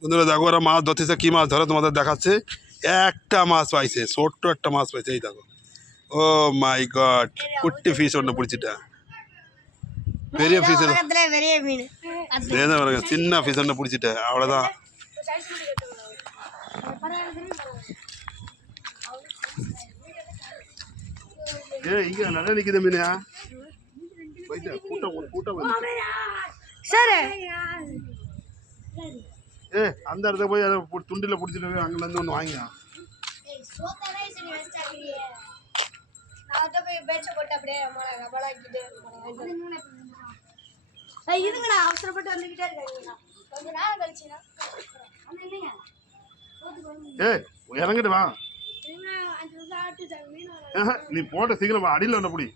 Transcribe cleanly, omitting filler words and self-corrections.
বন্ধুরা দেখো ওরা মাছ ধরতেছে, কি মাছ ধরে তোমাদের দেখাচ্ছে। একটা মাছ পাইছে, ছোট্ট একটা মাছ পাইছে, এই দেখো। ও মাই গড, কুট্টি ফিশ ஒன்று பிடிச்சிட்டா, பெரிய ஃபிஷ் சின்ன ஃபிஷ் ஒன்று பிடிச்சிட்டேன், அவ்வளோதான். இங்க நல்லா நிக்குது மீனா, கூட்டம் கூட்டம். அந்த இடத்துல போய் அதை துண்டில பிடிச்சிட்டு அங்கே இருந்து ஒன்று வாங்கினா. அவசரப்பட்டு வந்துகிட்டே இருக்காங்க. கொஞ்ச நேரம் கழிச்சுனா இறங்கிட்டு வா. நீ போட்ட சீக்கிரம் அடியில் ஒன்று பிடி.